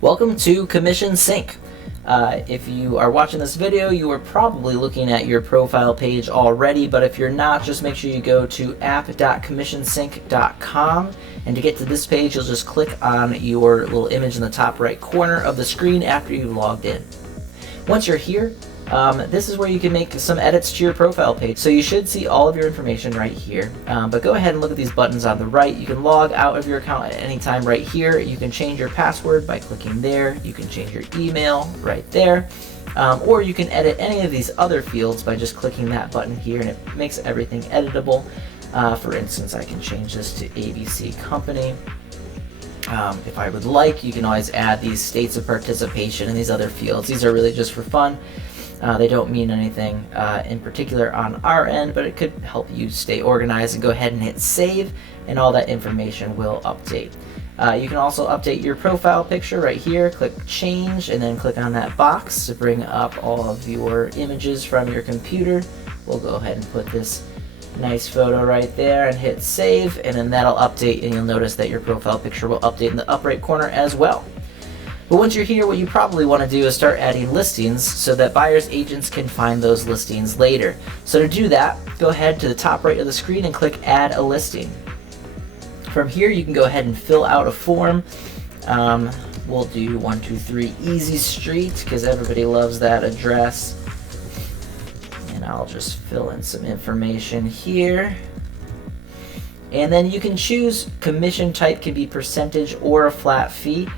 Welcome to CommissionSYNC. If you are watching this video, you are probably looking at your profile page already, but if you're not, just make sure you go to app.commissionsync.com, and to get to this page, you'll just click on your little image in the top right corner of the screen after you've logged in. Once you're here, this is where you can make some edits to your profile page. So you should see all of your information right here, but go ahead and look at these buttons on the right. You can log out of your account at any time right here. You can change your password by clicking there. You can change your email right there, or you can edit any of these other fields by just clicking that button here, and it makes everything editable. For instance, I can change this to ABC Company. If I would like, you can always add these states of participation and these other fields. These are really just for fun. They don't mean anything in particular on our end, but it could help you stay organized. And go ahead and hit save, and all that information will update. You can also update your profile picture right here. Click change and then click on that box to bring up all of your images from your computer. We'll go ahead and put this nice photo right there and hit save, and then that'll update, and you'll notice that your profile picture will update in the upper right corner as well. But once you're here, what you probably want to do is start adding listings so that buyer's agents can find those listings later. So to do that, go ahead to the top right of the screen and click add a listing. From here, you can go ahead and fill out a form. We'll do 123 Easy Street because everybody loves that address. And I'll just fill in some information here. And then you can choose commission type, can be percentage or a flat fee.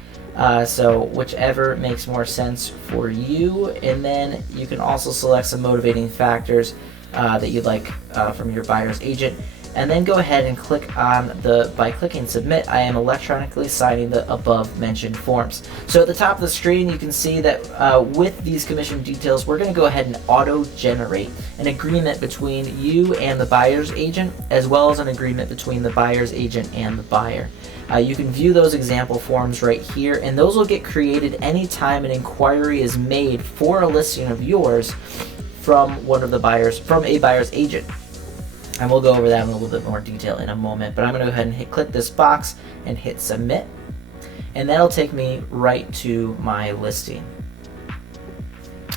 So whichever makes more sense for you, and then you can also select some motivating factors that you'd like from your buyer's agent, and then go ahead and click on by clicking submit, I am electronically signing the above mentioned forms. So at the top of the screen, you can see that with these commission details, we're going to go ahead and auto generate an agreement between you and the buyer's agent, as well as an agreement between the buyer's agent and the buyer. You can view those example forms right here, and those will get created anytime an inquiry is made for a listing of yours from a buyer's agent. And we'll go over that in a little bit more detail in a moment, but I'm going to go ahead and click this box and hit submit, and that'll take me right to my listing.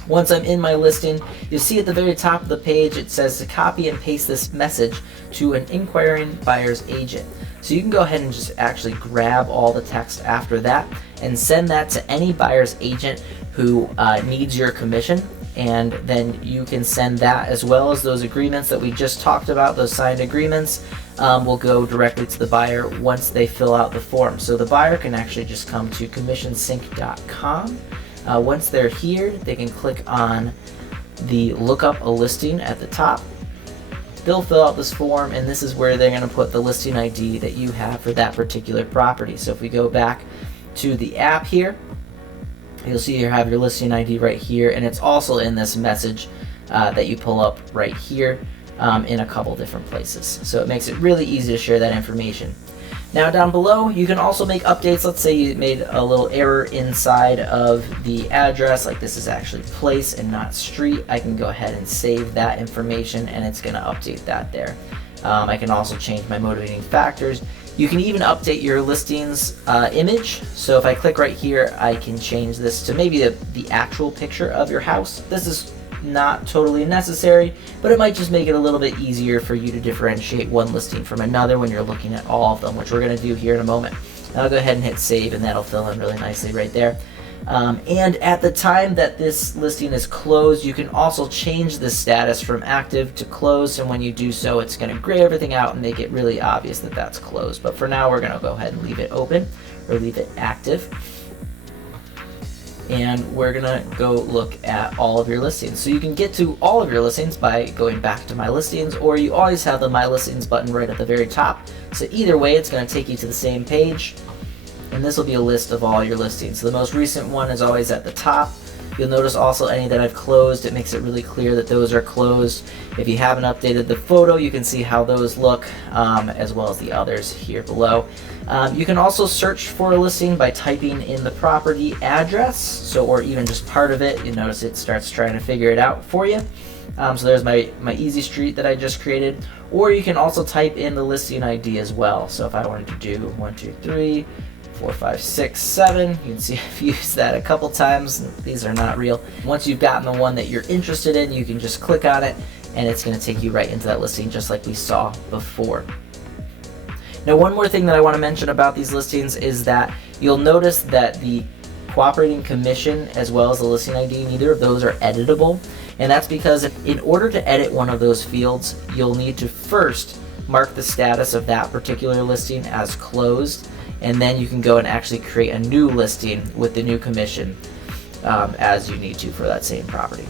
Once I'm in my listing, you'll see at the very top of the page it says to copy and paste this message to an inquiring buyer's agent. So you can go ahead and just actually grab all the text after that and send that to any buyer's agent who needs your commission, and then you can send that as well as those agreements that we just talked about, those signed agreements, will go directly to the buyer once they fill out the form. So the buyer can actually just come to CommissionSYNC.com. Once they're here, they can click on the look up a listing at the top. They'll fill out this form, and this is where they're going to put the listing ID that you have for that particular property. So if we go back to the app here, you'll see you have your listing ID right here, and it's also in this message that you pull up right here in a couple different places. So it makes it really easy to share that information. Now down below, you can also make updates. Let's say you made a little error inside of the address, like this is actually place and not street. I can go ahead and save that information, and it's going to update that there. I can also change my motivating factors. You can even update your listing's image. So if I click right here, I can change this to maybe the actual picture of your house. This is not totally necessary, but it might just make it a little bit easier for you to differentiate one listing from another when you're looking at all of them, which we're going to do here in a moment. I'll go ahead and hit save, and that'll fill in really nicely right there. And at the time that this listing is closed, you can also change the status from active to closed, and when you do so, it's going to gray everything out and make it really obvious that that's closed. But for now, we're going to go ahead and leave it open, or leave it active. And we're going to go look at all of your listings. So you can get to all of your listings by going back to My Listings, or you always have the My Listings button right at the very top. So either way, it's going to take you to the same page, and this will be a list of all your listings. So the most recent one is always at the top. You'll notice also any that I've closed, it makes it really clear that those are closed. If you haven't updated the photo, you can see how those look, as well as the others here below. You can also search for a listing by typing in the property address, or even just part of it. You notice it starts trying to figure it out for you. So there's my Easy Street that I just created, or you can also type in the listing ID as well. So if I wanted to do 123 4, 5, 6, 7. You can see I've used that a couple times. These are not real. Once you've gotten the one that you're interested in, you can just click on it and it's going to take you right into that listing just like we saw before. Now, one more thing that I want to mention about these listings is that you'll notice that the cooperating commission as well as the listing ID, neither of those are editable. And that's because in order to edit one of those fields, you'll need to first mark the status of that particular listing as closed, and then you can go and actually create a new listing with the new commission as you need to for that same property.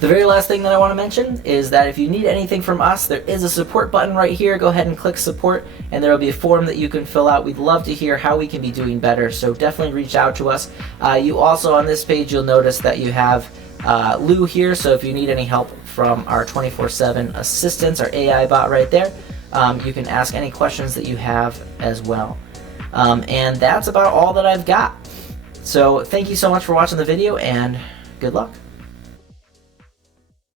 The very last thing that I want to mention is that if you need anything from us, there is a support button right here. Go ahead and click support and there will be a form that you can fill out. We'd love to hear how we can be doing better, so definitely reach out to us. You also, on this page, you'll notice that you have Lou here, so if you need any help from our 24/7 assistants, our AI bot right there, you can ask any questions that you have as well. And that's about all that I've got. So thank you so much for watching the video and good luck.